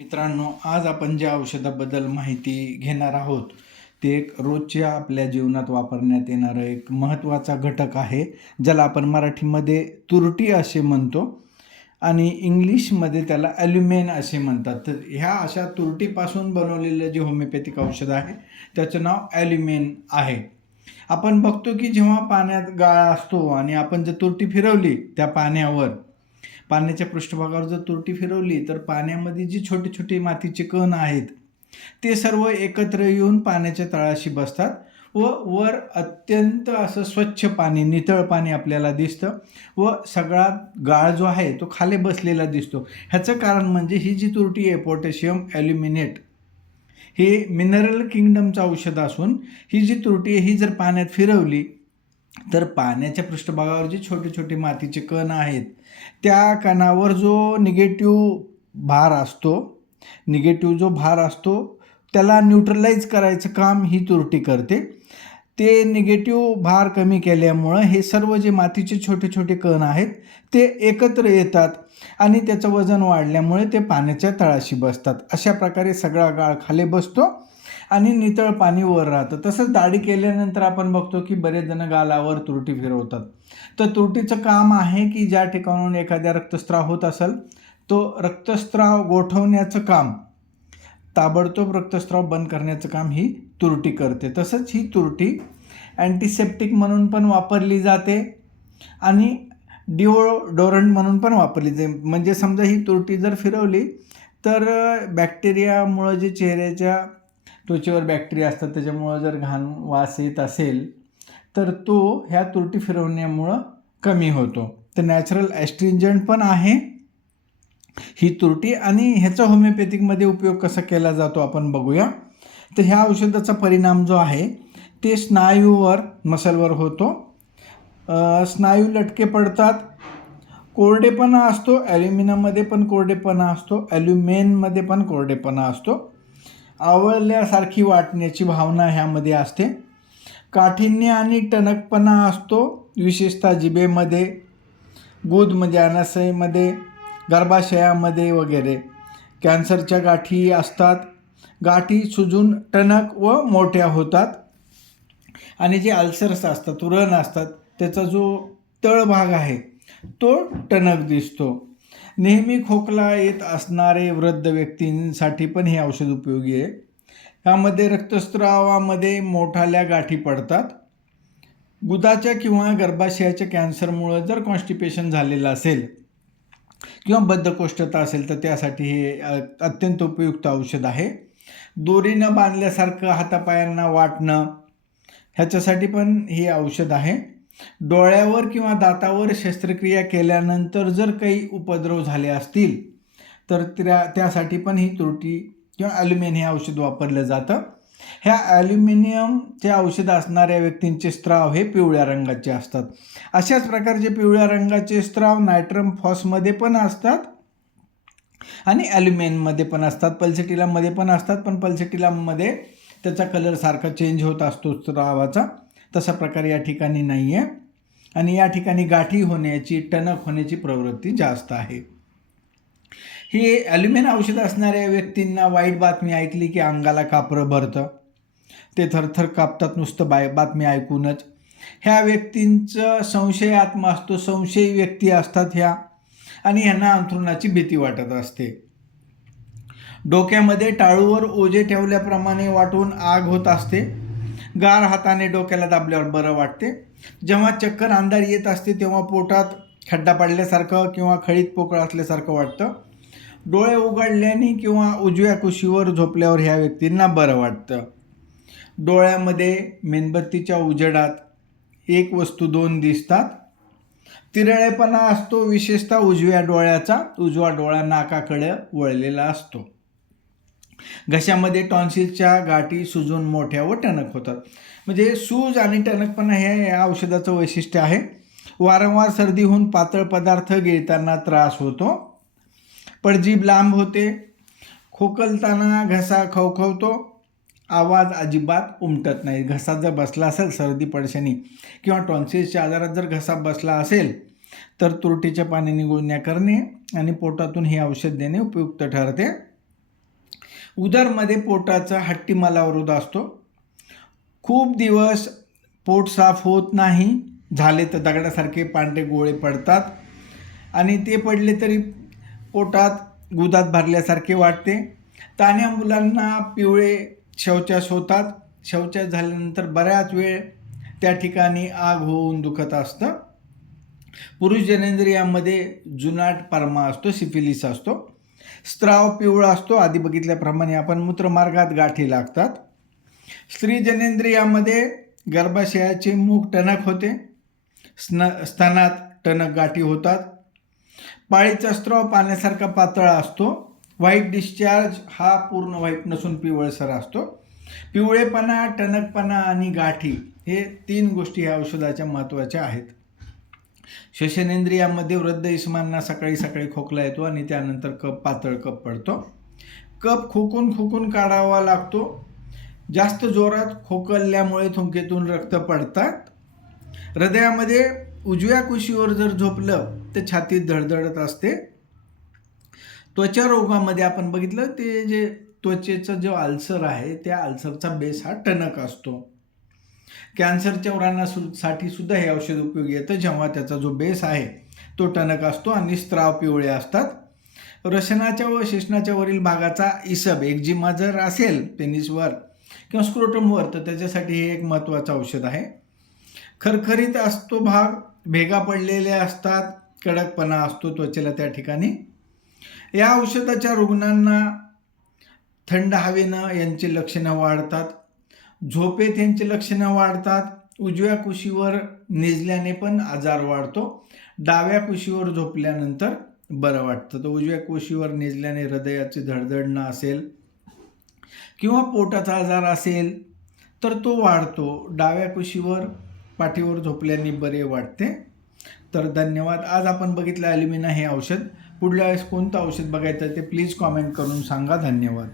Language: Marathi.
मित्रांनो, आज आपण ज्या औषधाबद्दल माहिती घेणार आहोत ते एक रोजच्या आपल्या जीवनात वापरण्यात येणारं एक महत्त्वाचा घटक आहे, ज्याला आपण मराठीमध्ये तुरटी असे म्हणतो आणि इंग्लिशमध्ये त्याला ॲल्युमेन असे म्हणतात. तर ह्या अशा तुरटीपासून बनवलेलं जे होमिओपॅथिक औषध आहे त्याचं नाव ॲल्युमेन आहे. आपण बघतो की जेव्हा पाण्यात गाळा असतो आणि आपण जर तुरटी फिरवली त्या पाण्याच्या पृष्ठभागावर जर तुरटी फिरवली तर पाण्यामध्ये जी छोटे छोटे मातीचे कण आहेत ते सर्व एकत्र येऊन पाण्याच्या तळाशी बसतात व वर अत्यंत असं स्वच्छ पाणी, नितळ पाणी आपल्याला दिसतं व सगळा गाळ जो आहे तो खाली बसलेला दिसतो. ह्याचं कारण म्हणजे ही जी तुरटी आहे पोटॅशियम ॲल्युमिनेट, हे मिनरल किंगडमचं औषध असून ही जी तुरटी आहे ही जर पाण्यात फिरवली तर पाण्याच्या पृष्ठभागावर जे छोटे छोटे मातीचे कण आहेत त्या कणावर जो निगेटिव्ह जो भार असतो त्याला न्यूट्रलाइज करायचं काम ही तुरटी करते. ते निगेटिव्ह भार कमी केल्यामुळं हे सर्व जे मातीचे छोटे छोटे कण आहेत ते एकत्र येतात आणि त्याचं वजन वाढल्यामुळे ते पाण्याच्या तळाशी बसतात. अशा प्रकारे सगळा गाळ खाली बसतो आणि नितळ पाणी वर राहतं. तसंच दाढी केल्यानंतर आपण बघतो की बरेच जण गालावर तुरटी फिरवतात. तर तुरटीचं काम आहे की ज्या ठिकाणून एखाद्या रक्तस्राव होत असेल तो रक्तस्राव गोठवण्याचं काम, ताबडतोब रक्तस्राव बंद करण्याचं काम ही तुरटी करते. तसंच ही तुरटी अँटीसेप्टिक म्हणून पण वापरली जाते आणि डिओडोरंट म्हणून पण वापरली जाते. म्हणजे समजा ही तुरटी जर फिरवली तर बॅक्टेरियामुळं जे चेहऱ्याच्या त्वचेवर बॅक्टेरिया असतात त्याच्यामुळं जर घाण वास येत असेल तर तो ह्या तुरटी फिरवण्यामुळं कमी होतो. तर नॅचरल ॲस्ट्रिंजंट पण आहे ही तुरटी आणि ह्याचा होमिओपॅथिकमध्ये उपयोग कसा केला जातो आपण बघूया. तर ह्या औषधाचा परिणाम जो आहे ते स्नायूवर, मसलवर होतो. स्नायू लटके पडतात, कोरडेपणा असतो. ॲल्युमिनियममध्ये पण कोरडेपणा असतो, ॲल्युमेनमध्ये पण कोरडेपणा असतो. आवळल्यासारखी वाटण्याची भावना ह्यामध्ये असते. काठिण्य आणि टणकपणा असतो, विशेषतः जिभेमध्ये, गुद म्हणजे अनाशयामध्ये, गर्भाशयामध्ये वगैरे. कॅन्सरच्या गाठी असतात, गाठी सुजून टणक व मोठ्या होतात आणि जे अल्सर्स असतात, व्रण असतात त्याचा जो तळभाग आहे तो टणक दिसतो. नेहमी खोकला येत असणारे वृद्ध व्यक्तींसाठी पण हे औषध उपयोगी आहे. यामध्ये रक्तस्रावामध्ये मोठाल्या गाठी पडतात. गुदाच्या किंवा गर्भाशयाच्या कॅन्सरमुळं जर कॉन्स्टिपेशन झालेलं असेल किंवा बद्धकोष्ठता असेल तर त्यासाठी हे अत्यंत उपयुक्त औषध आहे. दोरीनं बांधल्यासारखं हातापायांना वाटणं ह्याच्यासाठी पण हे औषध आहे. डोळ्यावर किंवा दातावर शस्त्रक्रिया केल्यानंतर जर काही उपद्रव झाले असतील तर त्यासाठी पण ही तुरटी किंवा ॲल्युमिन हे औषध वापरलं जातं. ह्या ॲल्युमिनियमचे औषध असणाऱ्या व्यक्तींचे स्त्राव हे पिवळ्या रंगाचे असतात. अशाच प्रकारचे पिवळ्या रंगाचे स्त्राव नायट्रम फॉसमध्ये पण असतात आणि ॲल्युमिनमध्ये पण असतात. पल्सेटिलममध्ये पण असतात, पण पल्सेटिलममध्ये त्याचा कलर सारखा चेंज होत असतो स्त्रावाचा. तसा प्रकार या ठिकाणी नाही आहे आणि या ठिकाणी गाठी होण्याची, टणक होण्याची प्रवृत्ती जास्त आहे. ही ॲल्युमिन औषध असणाऱ्या व्यक्तींना वाईट बातमी ऐकली की अंगाला कापरं भरतं, ते थरथर कापतात नुसतं बातमी ऐकूनच. ह्या व्यक्तींचं संशय आत्मा असतो, संशयी व्यक्ती असतात ह्या आणि ह्यांना अंथरुणाची भीती वाटत असते. डोक्यामध्ये टाळूवर ओझे ठेवल्याप्रमाणे वाटून आग होत असते. गार हाताने डोक्याला दाबल्यावर बरं वाटते. जेव्हा चक्कर अंधार येत असते तेव्हा पोटात खड्डा पडल्यासारखं किंवा खळीत पोकळ असल्यासारखं वाटतं. डोळे उघडल्याने किंवा उजव्या कुशीवर झोपल्यावर ह्या व्यक्तींना बरं वाटतं. डोळ्यामध्ये मेणबत्तीच्या उजेडात एक वस्तू दोन दिसतात. तिरळेपणा असतो, विशेषतः उजव्या डोळ्याचा. उजवा डोळा नाकाकडे वळलेला असतो. घशामध्ये टॉन्सिलच्या गाठी सुजून मोठ्या व टणक होतात. म्हणजे सूज आणि टणकपणा हे या औषधाचं वैशिष्ट्य आहे. वारंवार सर्दी होऊन पातळ पदार्थ गिळताना त्रास होतो. पडजीभ लांब होते. खोकलताना घसा खवखवतो. आवाज अजिबात उमटत नाही. घसा जर बसला असेल सर्दी पडशानी किंवा टॉन्सिल्सच्या आजारात जर घसा बसला असेल तर तुरटीच्या पाण्याने गुळण्या करणे आणि पोटातून हे औषध देणे उपयुक्त ठरते. उदरमध्ये पोटाचा हट्टी मलावरोध असतो. खूप दिवस पोट साफ होत नाही, झाले तर दगडासारखे पांढरे गोळे पडतात आणि ते पडले तरी पोटात गुदात भरल्यासारखे वाटते. तान्ह्या मुलांना पिवळे शौचास होतात. शौचास झाल्यानंतर बऱ्याच वेळ त्या ठिकाणी आग होऊन दुखत असतं. पुरुष जनेंद्रियामध्ये जुनाट परमा असतो, सिफिलिस असतो. स्त्राव पिवळा असतो, आधी बघितल्याप्रमाणे आपण मूत्रमार्गात गाठी लागतात. स्त्री जनेंद्रियामध्ये गर्भाशयाचे मुख टणक होते, स्तनात टणक गाठी होतात. पाळीचा स्त्राव पाण्यासारखा पातळ असतो. व्हाईट डिस्चार्ज हा पूर्ण व्हाईट नसून पिवळसर असतो. पिवळेपणा, टणकपणा आणि गाठी हे 3 गोष्टी या औषधाच्या महत्त्वाच्या आहेत. श्वसनेंद्रियामध्ये वृद्ध इस्मांना सकाळी सकाळी खोकला येतो आणि त्यानंतर पातळ कफ पडतो. कफ खोकून काढावा लागतो. जास्त जोरात खोकल्यामुळे थुंकीतून रक्त पडतात. हृदयामध्ये उजव्या कुशीवर जर झोपलं तर छातीत धडधडत असते. त्वचा रोगामध्ये आपण बघितलं ते जे त्वचेचं जो अल्सर आहे त्या अल्सरचा बेस हा टणक असतो. कॅन्सरच्या रुग्णांसाठी सुद्धा हे औषध उपयोगी येतं, जेव्हा त्याचा जो बेस आहे तो टणक असतो आणि स्त्राव पिवळे असतात. रशनाच्या व शेषनाच्या वरील भागाचा इसब, एक्झिमा जर असेल पेनिसवर किंवा स्क्रोटमवर तर त्याच्यासाठी हे एक महत्त्वाचं औषध आहे. खरखरीत असतो भाग, भेगा पडलेल्या असतात, कडकपणा असतो त्वचेला त्या ठिकाणी. या औषधाच्या रुग्णांना थंड हवेनं यांची लक्षणं वाढतात, झोपेत यांची लक्षणं वाढतात, उजव्या कुशीवर निजल्याने पण आजार वाढतो, डाव्या कुशीवर झोपल्यानंतर बरं वाटतं. तर उजव्या कुशीवर निजल्याने हृदयाची धडधडणं असेल किंवा पोटाचा आजार असेल तर तो वाढतो. डाव्या कुशीवर पाठीवर झोपल्याने बरे वाटते. तर धन्यवाद. आज आपण बघितलं ॲल्युमिना हे औषध. पुढल्या वेळेस कोणतं औषध बघायचं ते प्लीज कॉमेंट करून सांगा. धन्यवाद.